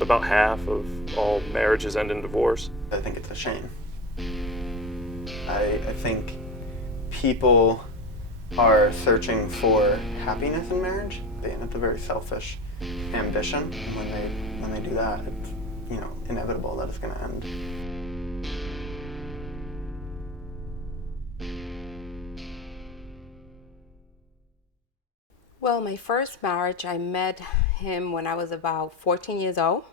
About half of all marriages end in divorce. I think it's a shame. I think people are searching for happiness in marriage, and it's a very selfish ambition. And when they do that, it's inevitable that it's going to end. Well, my first marriage, I met him when I was about 14 years old.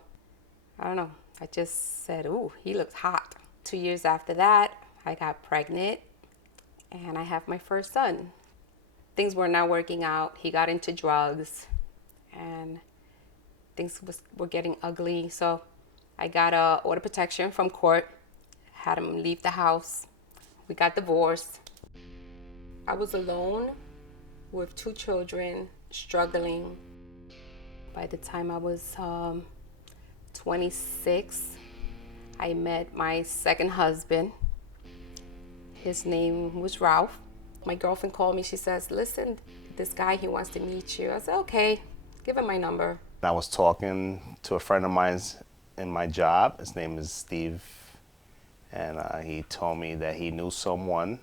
I don't know. I just said, ooh, he looks hot. 2 years after that, I got pregnant and I have my first son. Things were not working out. He got into drugs and things were getting ugly. So I got a order protection from court, had him leave the house. We got divorced. I was alone with 2 children, struggling. By the time I was 26, I met my second husband. His name was Ralph. My girlfriend called me. She says, listen, this guy, he wants to meet you. I said, okay, give him my number. I was talking to a friend of mine in my job. His name is Steve. And he told me that he knew someone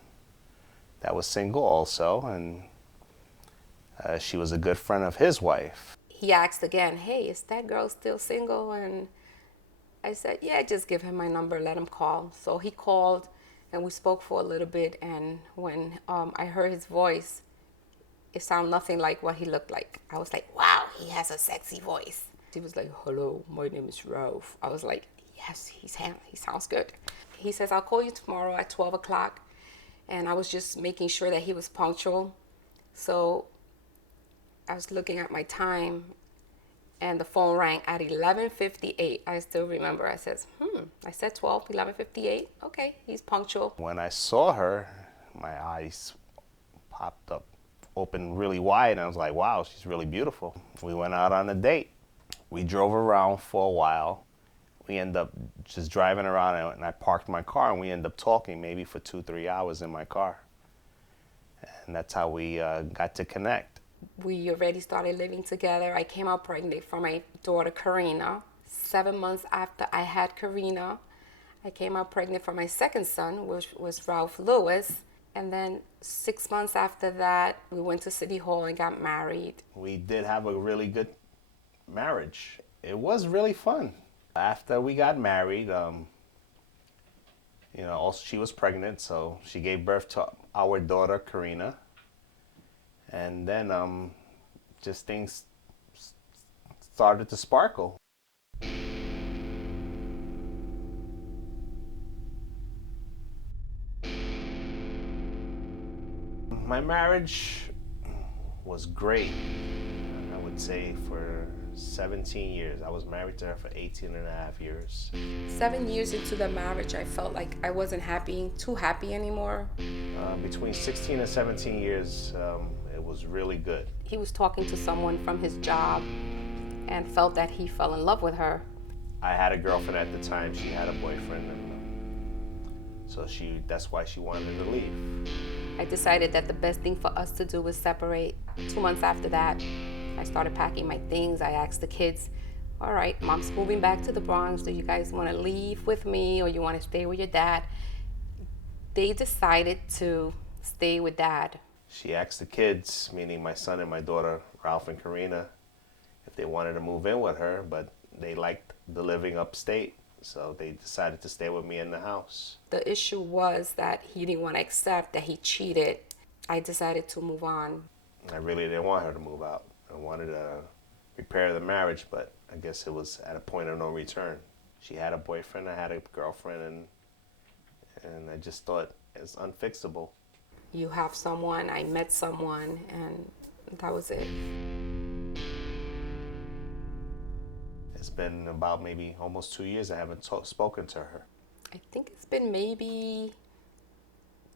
that was single also. And she was a good friend of his wife. He asked again, hey, is that girl still single? And I said, yeah, just give him my number, let him call. So he called and we spoke for a little bit. And when I heard his voice, it sounded nothing like what he looked like. I was like, wow, he has a sexy voice. He was like, hello, my name is Ralph. I was like, yes, he sounds good. He says, I'll call you tomorrow at 12 o'clock. And I was just making sure that he was punctual. So I was looking at my time and the phone rang at 11:58. I still remember. I said 12, 11:58. Okay, he's punctual. When I saw her, my eyes popped up, opened really wide, and I was like, wow, she's really beautiful. We went out on a date. We drove around for a while. We ended up just driving around, and I parked my car, and we ended up talking maybe for 2-3 hours in my car. And that's how we got to connect. We already started living together. I came out pregnant for my daughter, Karina. 7 months after I had Karina, I came out pregnant for my second son, which was Ralph Lewis. And then 6 months after that, we went to City Hall and got married. We did have a really good marriage. It was really fun. After we got married, also she was pregnant, so she gave birth to our daughter, Karina. And then just things started to sparkle. My marriage was great, I would say, for 17 years. I was married to her for 18 and a half years. 7 years into the marriage, I felt like I wasn't too happy anymore. Between 16 and 17 years, it was really good. He was talking to someone from his job and felt that he fell in love with her. I had a girlfriend at the time. She had a boyfriend, and so that's why she wanted to leave. I decided that the best thing for us to do was separate. 2 months after that, I started packing my things. I asked the kids, all right, mom's moving back to the Bronx. Do you guys want to leave with me or you want to stay with your dad? They decided to stay with dad. She asked the kids, meaning my son and my daughter, Ralph and Karina, if they wanted to move in with her, but they liked the living upstate, so they decided to stay with me in the house. The issue was that he didn't want to accept that he cheated. I decided to move on. I really didn't want her to move out. I wanted to repair the marriage, but I guess it was at a point of no return. She had a boyfriend, I had a girlfriend, and I just thought it's unfixable. You have someone, I met someone, and that was it. It's been about maybe almost 2 years I haven't spoken to her. I think it's been maybe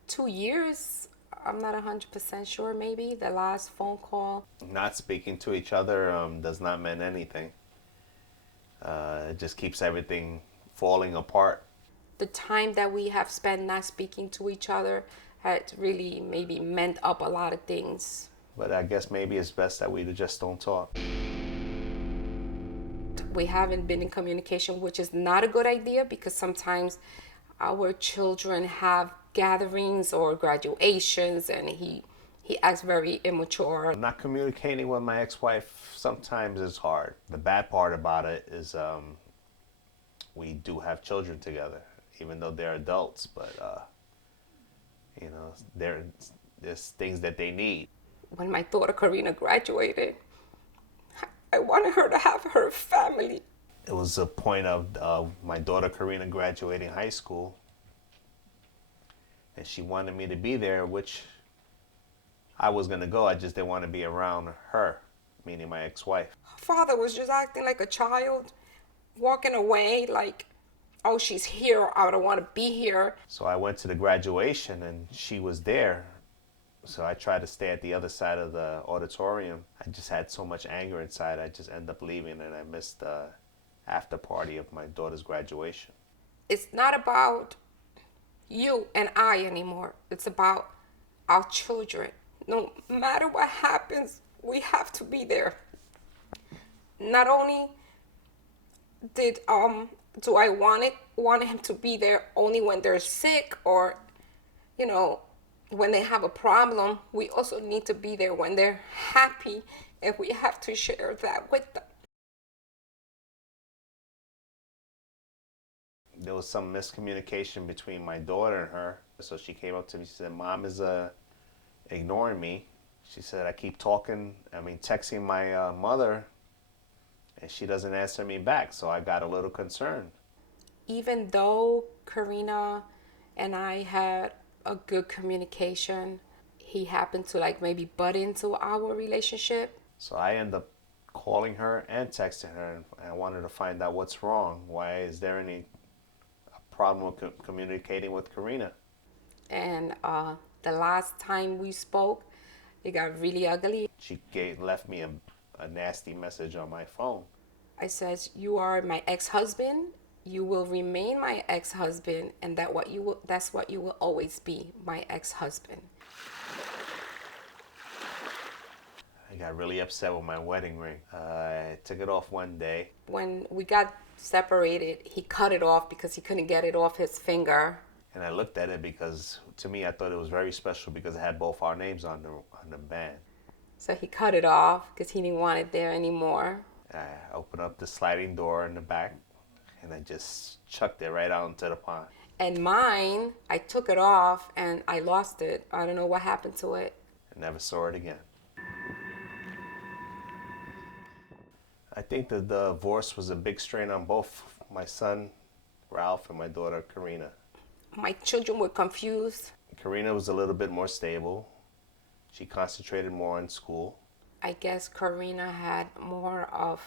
2 years. I'm not 100% sure, maybe, the last phone call. Not speaking to each other does not mean anything. It just keeps everything falling apart. The time that we have spent not speaking to each other had really maybe meant up a lot of things. But I guess maybe it's best that we just don't talk. We haven't been in communication, which is not a good idea because sometimes our children have gatherings or graduations and he acts very immature. Not communicating with my ex-wife sometimes is hard. The bad part about it is we do have children together, even though they're adults, but you know, there's things that they need. When my daughter Karina graduated, I wanted her to have her family. It was a point of my daughter Karina graduating high school, and she wanted me to be there, which I was gonna go. I just didn't want to be around her, meaning my ex-wife. Her father was just acting like a child, walking away like, oh, she's here, I don't want to be here. So I went to the graduation and she was there. So I tried to stay at the other side of the auditorium. I just had so much anger inside, I just ended up leaving and I missed the after party of my daughter's graduation. It's not about you and I anymore. It's about our children. No matter what happens, we have to be there. Not only did do I want him to be there only when they're sick or, you know, when they have a problem. We also need to be there when they're happy, and we have to share that with them. There was some miscommunication between my daughter and her. So she came up to me, she said, Mom is ignoring me. She said, I keep texting my mother, and she doesn't answer me back. So I got a little concerned. Even though Karina and I had a good communication, he happened to like maybe butt into our relationship. So I ended up calling her and texting her, and I wanted to find out what's wrong. Why is there any problem with communicating with Karina? And the last time we spoke, it got really ugly. She left me a nasty message on my phone. I said, you are my ex-husband. You will remain my ex-husband, and that's what you will always be, my ex-husband. I got really upset with my wedding ring. I took it off one day. When we got separated, he cut it off because he couldn't get it off his finger. And I looked at it because, to me, I thought it was very special because it had both our names on the band. So he cut it off because he didn't want it there anymore. I opened up the sliding door in the back, and I just chucked it right out into the pond. And mine, I took it off and I lost it. I don't know what happened to it. I never saw it again. I think the divorce was a big strain on both my son, Ralph, and my daughter, Karina. My children were confused. Karina was a little bit more stable. She concentrated more on school. I guess Karina had more of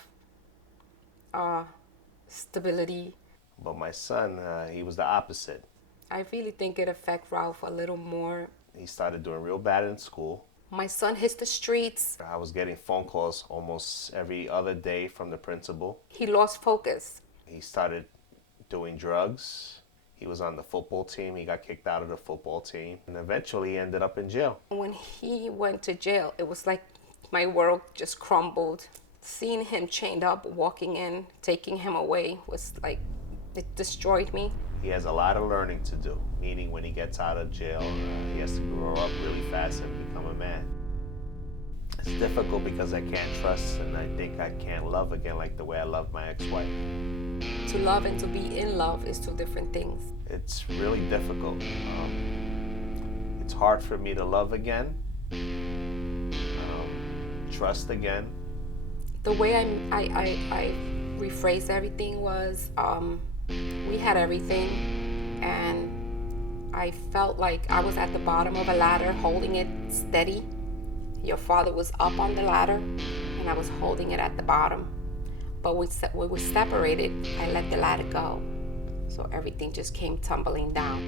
stability. But my son, he was the opposite. I really think it affected Ralph a little more. He started doing real bad in school. My son hits the streets. I was getting phone calls almost every other day from the principal. He lost focus. He started doing drugs. He was on the football team. He got kicked out of the football team. And eventually he ended up in jail. When he went to jail, it was like my world just crumbled. Seeing him chained up, walking in, taking him away was like, it destroyed me. He has a lot of learning to do, meaning when he gets out of jail, he has to grow up really fast and become a man. It's difficult because I can't trust, and I think I can't love again like the way I loved my ex-wife. To love and to be in love is two different things. It's really difficult. It's hard for me to love again, trust again. The way I rephrased everything was, we had everything, and I felt like I was at the bottom of a ladder holding it steady. Your father was up on the ladder, and I was holding it at the bottom. But when we were separated, I let the ladder go. So everything just came tumbling down.